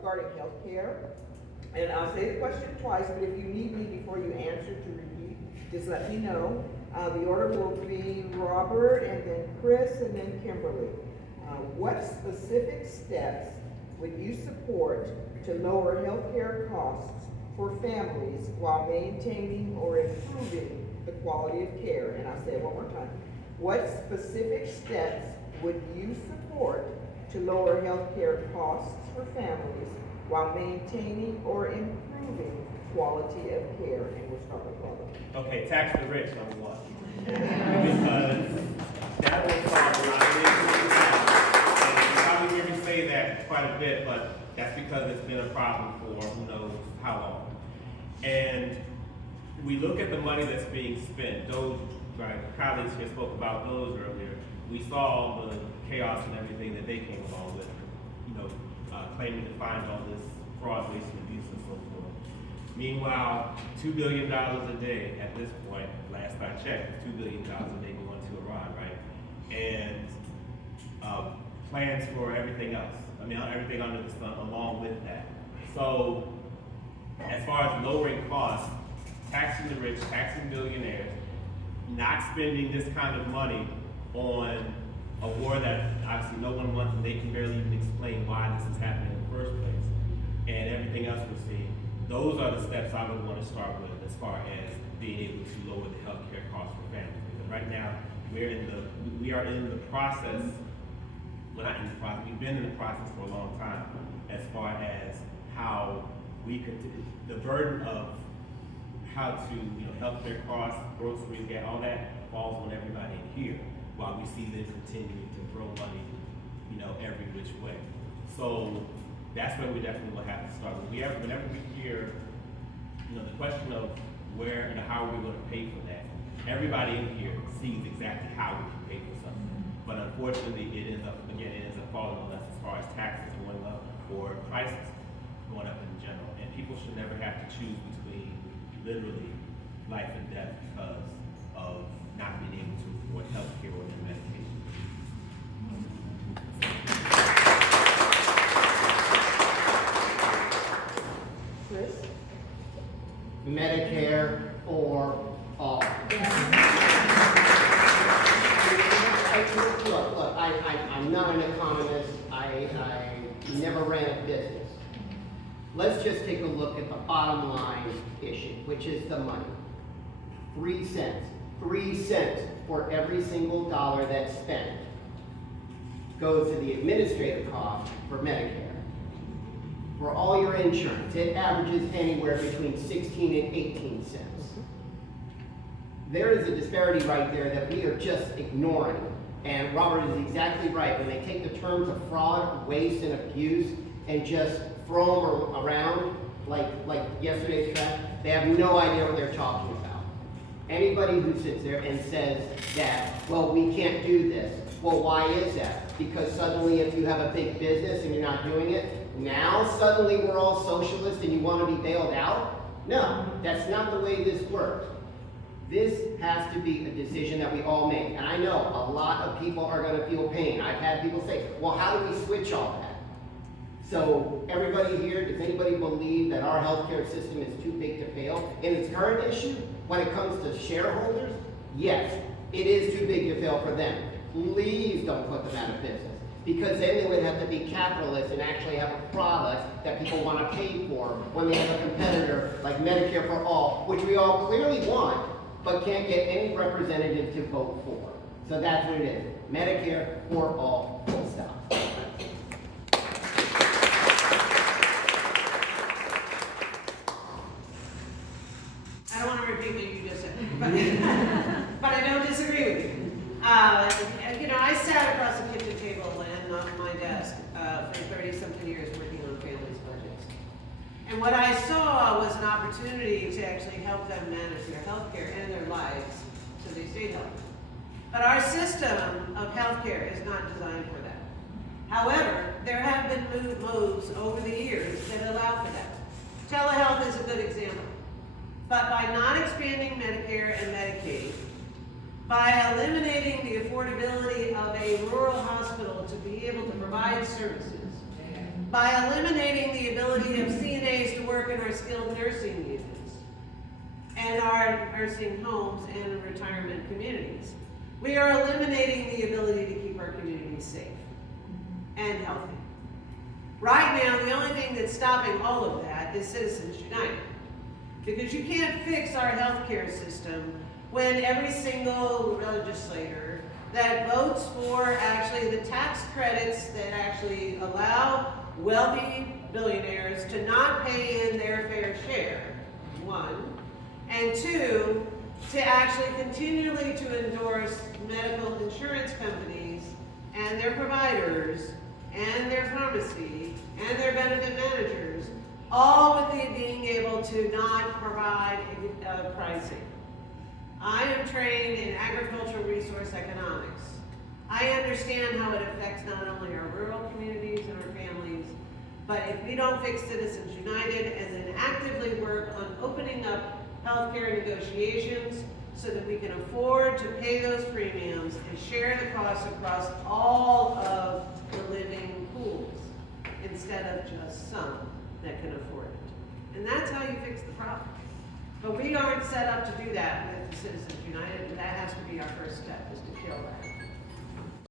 regarding health care. And I'll say the question twice, but if you need me before you answer to repeat, just let me know. The order will be Robert, and then Chris, and then Kimberly. What specific steps would you support to lower healthcare costs for families while maintaining or improving the quality of care? And I'll say it one more time. What specific steps would you support to lower healthcare costs for families while maintaining or improving quality of care? And we'll start with Robert. Okay, tax the rich, number one. Because that will solve a lot of issues. And you probably hear me say that quite a bit, but that's because it's been a problem for who knows how long. And we look at the money that's being spent. Those, my colleagues here spoke about those earlier. We saw the chaos and everything that they came along with, claiming to find all this fraud, waste, and abuse, and so forth. Meanwhile, $2 billion a day at this point, last I checked, $2 billion a day going to Iran, right? And plans for everything else. I mean, everything under the sun along with that. So, as far as lowering costs, taxing the rich, taxing billionaires, not spending this kind of money on a war that obviously no one wants, and they can barely even explain why this is happening in the first place, and everything else we're seeing. Those are the steps I would want to start with as far as being able to lower the healthcare costs for families. Because right now we are in the process. Well, not in the process. We've been in the process for a long time as far as how we could the burden of how to healthcare costs, groceries, gas, all that falls on everybody in here, while we see them continuing to throw money, every which way. So that's where we definitely will have to start. Whenever we hear, the question of where and how are we going to pay for that, everybody in here sees exactly how we can pay for something. But unfortunately, it ends up falling on us as far as taxes going up or prices going up in general. And people should never have to choose between literally life and death because of not being able to afford health care or their medication. Chris? Medicare for all. Look, I'm not an economist. I never ran a business. Let's just take a look at the bottom line issue, which is the money. 3 cents. 3 cents for every single dollar that's spent goes to the administrative cost for Medicare. For all your insurance, it averages anywhere between 16 and 18 cents. There is a disparity right there that we are just ignoring. And Robert is exactly right. When they take the terms of fraud, waste, and abuse and just throw them around like yesterday's trash, they have no idea what they're talking about. Anybody who sits there and says that, well, we can't do this. Well, why is that? Because suddenly if you have a big business and you're not doing it, now suddenly we're all socialists and you want to be bailed out? No, that's not the way this works. This has to be a decision that we all make. And I know a lot of people are going to feel pain. I've had people say, well, how do we switch all that? So everybody here, does anybody believe that our healthcare system is too big to fail? In its current issue, when it comes to shareholders, yes, it is too big to fail for them. Please don't put them out of business. Because then they would have to be capitalists and actually have a product that people want to pay for when they have a competitor like Medicare for All, which we all clearly want, but can't get any representative to vote for. So that's what it is. Medicare for all, full stop. I don't want to repeat what you just said, but I don't disagree with you. I sat across the kitchen table and on my desk for 30-something years working on families' budgets. And what I saw was an opportunity to actually help them manage their health care and their lives so they stayed healthy. But our system of health care is not designed for that. However, there have been moves over the years that allow for that. Telehealth is a good example. But by not expanding Medicare and Medicaid, by eliminating the affordability of a rural hospital to be able to provide services, by eliminating the ability of CNAs to work in our skilled nursing units and our nursing homes and retirement communities. We are eliminating the ability to keep our communities safe and healthy. Right now, the only thing that's stopping all of that is Citizens United. Because you can't fix our healthcare system when every single legislator that votes for actually the tax credits that actually allow wealthy billionaires to not pay in their fair share, one, and two, to actually continually to endorse medical insurance companies and their providers and their pharmacy and their benefit managers, all with the being able to not provide pricing. I am trained in agricultural resource economics. I understand how it affects not only our rural communities and our families, but if we don't fix Citizens United and then actively work on opening up healthcare negotiations so that we can afford to pay those premiums and share the costs across all of the living pools instead of just some that can afford it. And that's how you fix the problem. But we aren't set up to do that with Citizens United, and that has to be our first step, is to kill that.